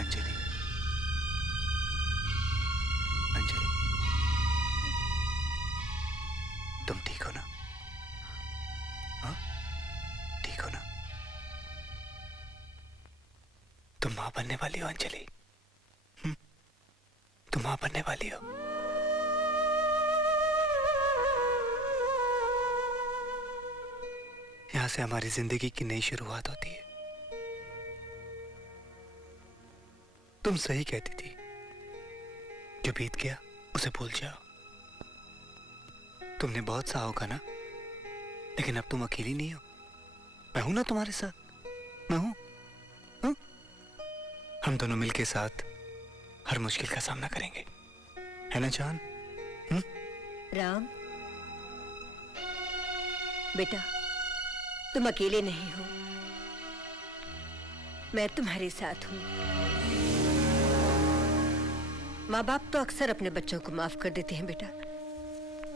अंजलि, अंजलि, तुम ठीक हो ना? हाँ, ठीक हो ना? तुम मां बनने वाली हो अंजलि। तुम मां बनने वाली हो। यहां से हमारी जिंदगी की नई शुरुआत होती है। तुम सही कहती थी, जो बीत गया उसे भूल जाओ। तुमने बहुत सहा होगा ना, लेकिन अब तुम अकेली नहीं हो। मैं हूं ना तुम्हारे साथ, मैं हूं। हम दोनों मिलके साथ हर मुश्किल का सामना करेंगे, है ना जान? राम बेटा, तुम अकेले नहीं हो, मैं तुम्हारे साथ हूं। माँ बाप तो अक्सर अपने बच्चों को माफ कर देते हैं बेटा,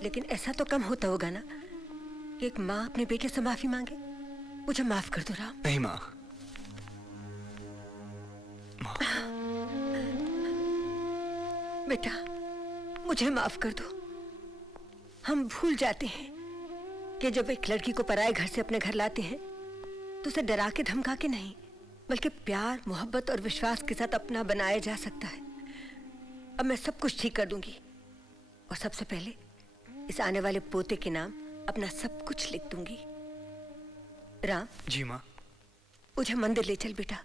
लेकिन ऐसा तो कम होता होगा ना कि एक माँ अपने बेटे से माफी मांगे। मुझे माफ कर दो राम। नहीं माँ, माँ। बेटा मुझे माफ कर दो। हम भूल जाते हैं कि जब एक लड़की को पराये घर से अपने घर लाते हैं तो उसे डरा के धमका के नहीं, बल्कि प्यार, मोहब्बत और विश्वास के साथ अपना बनाया जा सकता है। अब मैं सब कुछ ठीक कर दूंगी और सबसे पहले इस आने वाले पोते के नाम अपना सब कुछ लिख दूंगी। राम जी माँ। मुझे मंदिर ले चल बेटा,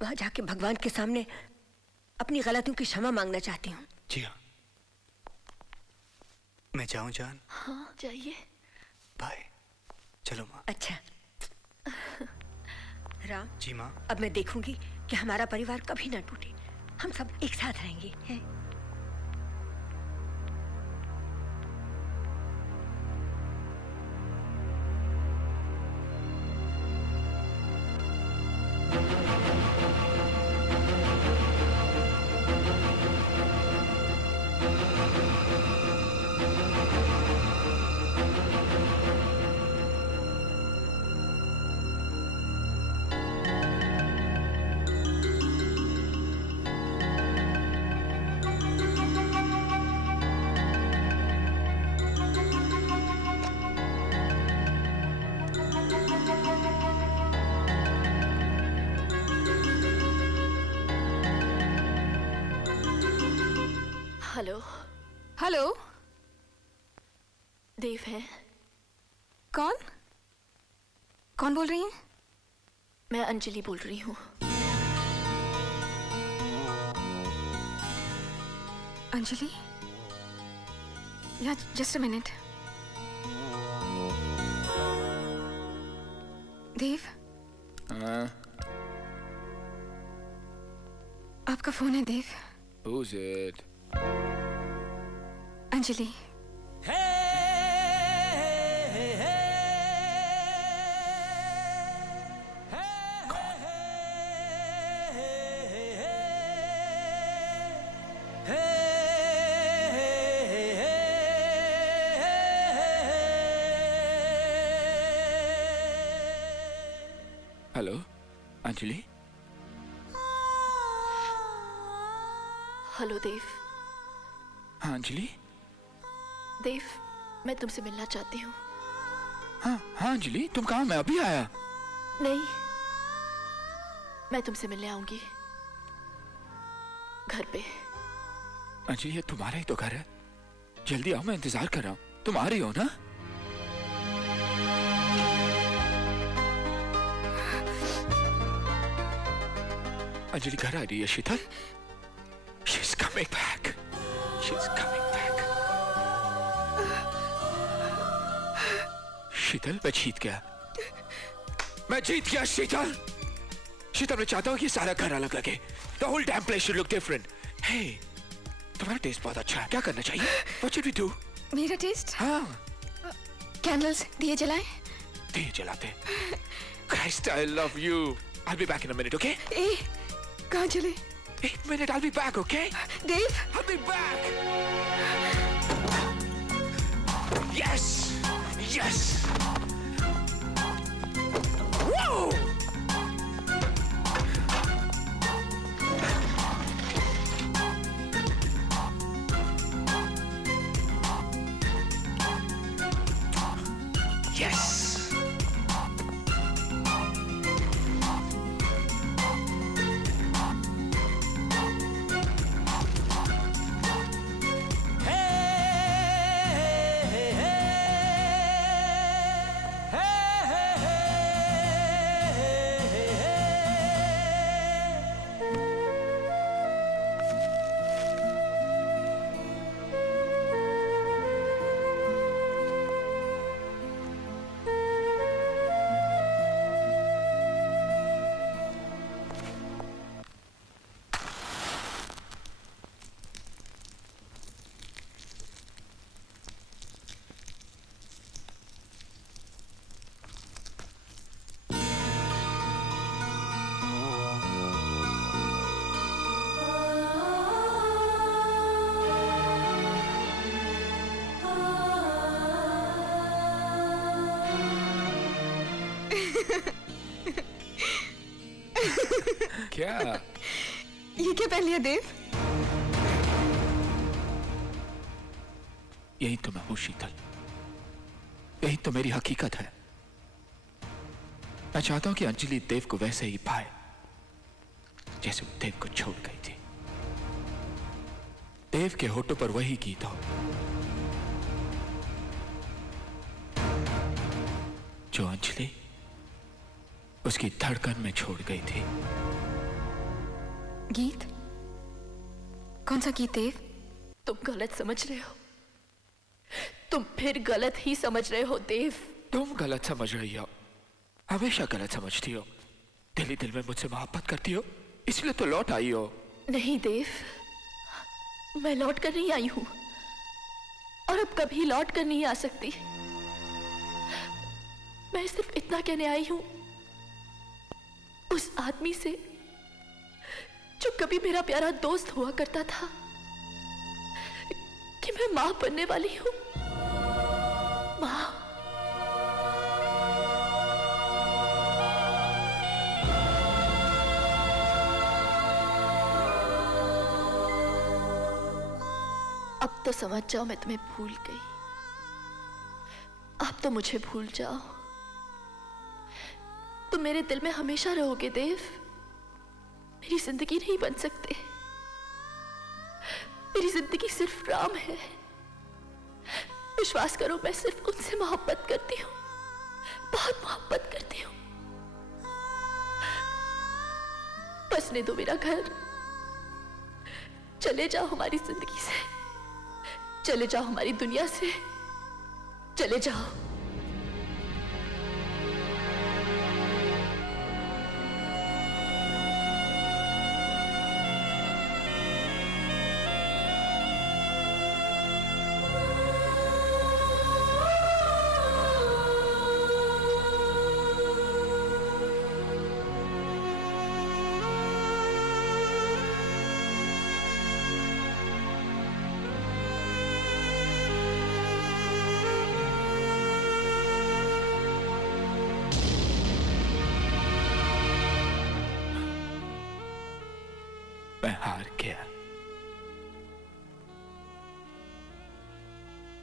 वहां जाके भगवान के सामने अपनी गलतियों की क्षमा मांगना चाहती हूँ। जी हाँ, मैं जाऊं जान? हाँ जाइए। बाय। चलो माँ। अच्छा राम जी माँ। अब मैं देखूंगी कि हमारा परिवार कभी ना टूटे, हम सब एक साथ रहेंगे, हैं? हेलो। हेलो, देव है? कौन कौन बोल रही हैं? मैं अंजलि बोल रही हूँ। अंजलि? या जस्ट अ मिनट। देव, आपका फोन है Dev. Who's it? Anjali. Hello Anjali. Hello Dev. हाँ अंजलि। देव, मैं तुमसे मिलना चाहती हूँ। हाँ अंजलि, तुम कहाँ? मैं अभी आया। नहीं, मैं तुमसे मिलने आऊंगी घर पे। अंजलि ये तुम्हारा ही तो घर है, जल्दी आओ, मैं इंतजार कर रहा हूँ। तुम आ रही हो ना? अंजलि घर आ रही है शीतल। She's coming back. She's coming back. शीतल, मैं जीत गया। मैं जीत गया शीतल। शीतल, मैं चाहता हूँ कि सारा घर अलग लगे। The whole damn place should look different. Hey, तुम्हारा टेस्ट बहुत अच्छा है। क्या करना चाहिए? What should we do? मेरा टेस्ट? हाँ, कैंडल्स, दिए जलाएं? दिए जलाते। Christ, I love you. I'll be back in a minute, okay? ए, कहाँ चले? 1 minute, I'll be back, okay? Dev, I'll be back. Yes, yes. Whoa. क्या? ये क्या पहन लिया देव? यही तो मैं हूं शीतल, यही तो मेरी हकीकत है। मैं चाहता हूं कि अंजलि देव को वैसे ही पाए जैसे वो देव को छोड़ गई थी। देव के होठों पर वही गीत हो जो अंजलि उसकी धड़कन में छोड़ गई थी। गीत? कौन सा गीत देव? तुम गलत समझ रहे हो, तुम फिर गलत ही समझ रहे हो देव। तुम गलत समझ रही हो, हमेशा गलत समझती हो। दिल ही दिल में मुझसे मोहब्बत करती हो, इसलिए तो लौट आई हो। नहीं देव, मैं लौट कर नहीं आई हूं और अब कभी लौट कर नहीं आ सकती। मैं सिर्फ इतना कहने आई हूं उस आदमी से जो कभी मेरा प्यारा दोस्त हुआ करता था कि मैं मां बनने वाली हूं। मां। अब तो समझ जाओ मैं तुम्हें भूल गई। अब तो मुझे भूल जाओ। तुम मेरे दिल में हमेशा रहोगे देव, मेरी जिंदगी नहीं बन सकते। मेरी जिंदगी सिर्फ राम है। विश्वास करो, मैं सिर्फ उनसे मोहब्बत करती हूँ, बहुत मोहब्बत करती हूँ। बसने दो मेरा घर, चले जाओ हमारी जिंदगी से, चले जाओ हमारी दुनिया से, चले जाओ। मैं हार गया,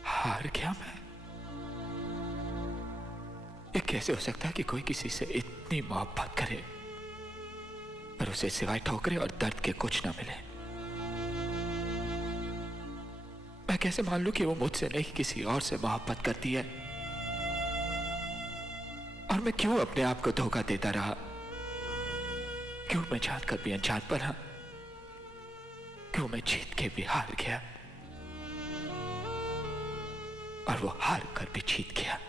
हार गया मैं। ये कैसे हो सकता है कि कोई किसी से इतनी मोहब्बत करे पर उसे सिवाय ठोकरे और दर्द के कुछ ना मिले। मैं कैसे मान लूं कि वो मुझसे नहीं किसी और से मोहब्बत करती है, और मैं क्यों अपने आप को धोखा देता रहा? क्यों मैं जानकर भी अनजान बना? क्यों मैं जीत के भी हार गया और वो हार कर भी जीत गया?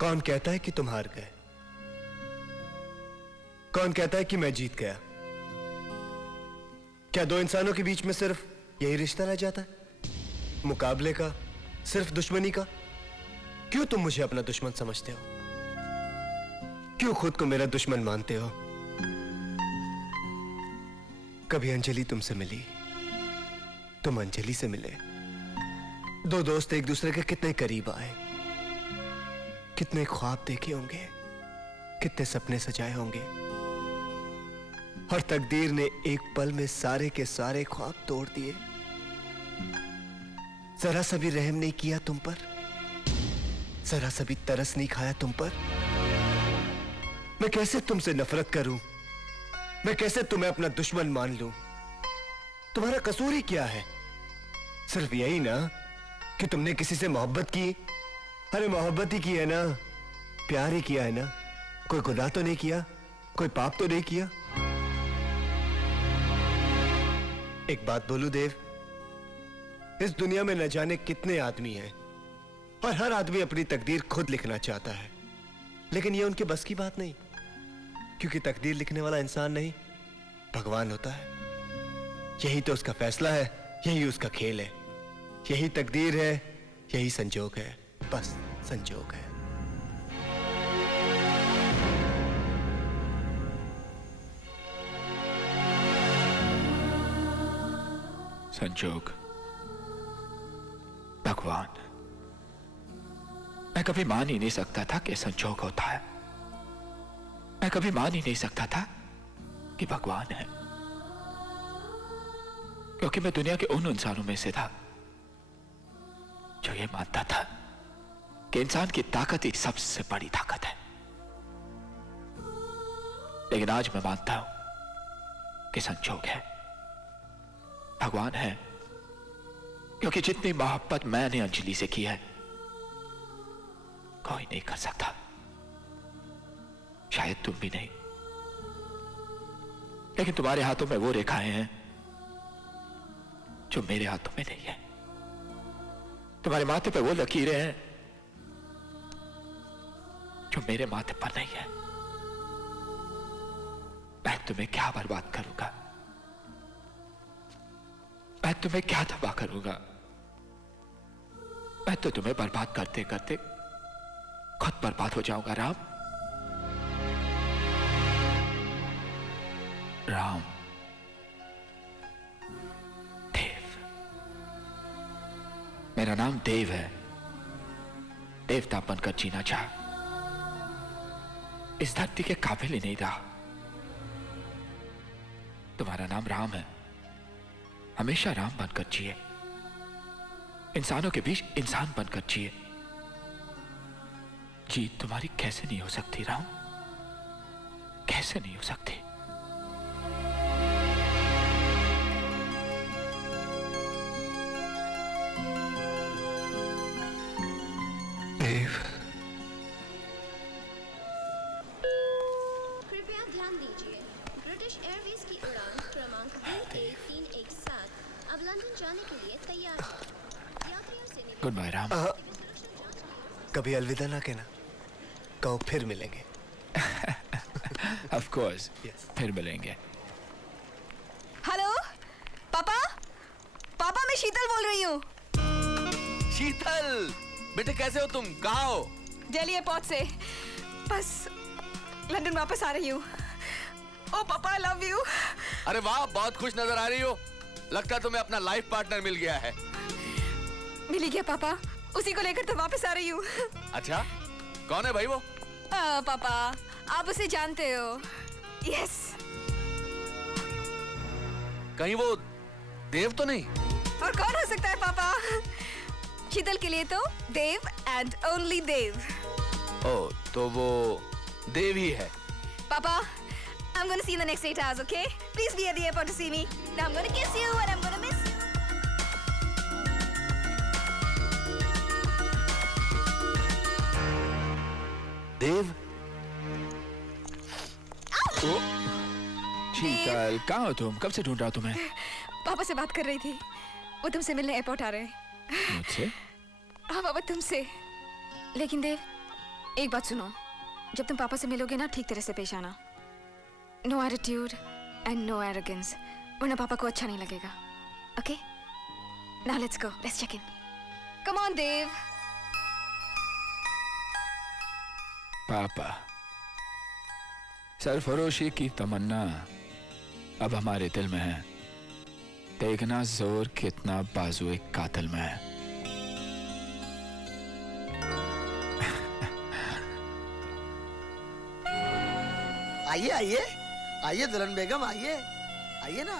कौन कहता है कि तुम हार गए? कौन कहता है कि मैं जीत गया? क्या दो इंसानों के बीच में सिर्फ यही रिश्ता रह जाता है, मुकाबले का, सिर्फ दुश्मनी का? क्यों तुम मुझे अपना दुश्मन समझते हो? क्यों खुद को मेरा दुश्मन मानते हो? कभी अंजलि तुमसे मिली, तुम अंजलि से मिले, दो दोस्त एक दूसरे के कितने करीब आए, कितने ख्वाब देखे होंगे, कितने सपने सजाए होंगे, और तकदीर ने एक पल में सारे के सारे ख्वाब तोड़ दिए। जरा सा भी रहम नहीं किया तुम पर, जरा सा भी तरस नहीं खाया तुम पर। मैं कैसे तुमसे नफरत करूं? मैं कैसे तुम्हें अपना दुश्मन मान लूं? तुम्हारा कसूर ही क्या है? सिर्फ यही ना कि तुमने किसी से मोहब्बत की। अरे मोहब्बत ही की है ना, प्यार ही किया है ना, कोई गुनाह तो नहीं किया, कोई पाप तो नहीं किया। एक बात बोलूं देव, इस दुनिया में न जाने कितने आदमी हैं और हर आदमी अपनी तकदीर खुद लिखना चाहता है, लेकिन यह उनके बस की बात नहीं, क्योंकि तकदीर लिखने वाला इंसान नहीं, भगवान होता है। यही तो उसका फैसला है, यही उसका खेल है। यही तकदीर है, यही संजोग है, बस संजोग है। संजोग, भगवान। मैं कभी मान ही नहीं सकता था कि संजोग होता है। मैं कभी मान ही नहीं सकता था कि भगवान है, क्योंकि मैं दुनिया के उन इंसानों में से था जो ये मानता था कि इंसान की ताकत ही सबसे बड़ी ताकत है। लेकिन आज मैं मानता हूं कि संजोग है, भगवान है, क्योंकि जितनी मोहब्बत मैंने अंजलि से की है कोई नहीं कर सकता, शायद तुम भी नहीं। लेकिन तुम्हारे हाथों में वो रेखाएं हैं जो मेरे हाथों में नहीं है। तुम्हारे माथे पे वो लकीरें हैं जो मेरे माथे पर नहीं है। मैं तुम्हें क्या बर्बाद करूंगा, मैं तुम्हें क्या तबाह करूंगा। मैं तो तुम्हें बर्बाद करते करते खुद बर्बाद हो जाऊंगा। राम, राम, देव। मेरा नाम देव है। देवता बनकर जीना चाह, इस धरती के काबिल ही नहीं रहा। तुम्हारा नाम राम है, हमेशा राम बनकर जिए, इंसानों के बीच इंसान बनकर जिए। जीत तुम्हारी कैसे नहीं हो सकती राम, कैसे नहीं हो सकती। देव, कृपया ध्यान दीजिए, ब्रिटिश एयरवेज की उड़ान क्रमांक B1317 अब लंदन जाने के लिए तैयार है। यात्रियों से निवेदन गुड बाय राम। कभी अलविदा ना कहना, कहो फिर मिलेंगे। Of course, Yes. फिर मिलेंगे। हेलो पापा, पापा मैं शीतल बोल रही हूँ। शीतल, बेटे कैसे हो तुम? कहाँ हो? दिल्ली एयरपोर्ट से बस लंदन वापस आ रही हूँ। ओ पापा, आई लव यू। अरे वाह, बहुत खुश नजर आ रही हो। लगता है तुम्हें अपना लाइफ पार्टनर मिल गया है। मिल ही गया पापा, उसी को लेकर तो वापस आ रही हूँ। अच्छा, कौन है भाई वो? पापा, आप उसे जानते हो। यस। कहीं वो देव तो नहीं? और कौन हो सकता है पापा? शीतल के लिए तो देव एंड ओनली देव। ओ, तो वो देव ही है। Papa, I'm gonna see you in the next 8 hours, okay? Please be at the airport to see me. Now I'm gonna kiss you and I'm gonna miss you. देव? शीतल, कहाँ हो तुम? कब से ढूंढ रहा हूं तुम्हें। पापा से बात कर रही थी, वो तुमसे मिलने एयरपोर्ट आ रहे हैं। मुझसे? हाँ पापा, तुमसे। लेकिन देव, एक बात सुनो, जब तुम पापा से मिलोगे ना, ठीक तरह से पेश आना। No attitude and no arrogance, वरना पापा को अच्छा नहीं लगेगा। Okay? Now let's go, let's check in. Come on Dev. पापा, सरफरोशी की तमन्ना अब हमारे दिल में है। देखना जोर कितना बाजुए कातिल में है। आइए आइए आइए दुल्हन बेगम, आइए आइए ना।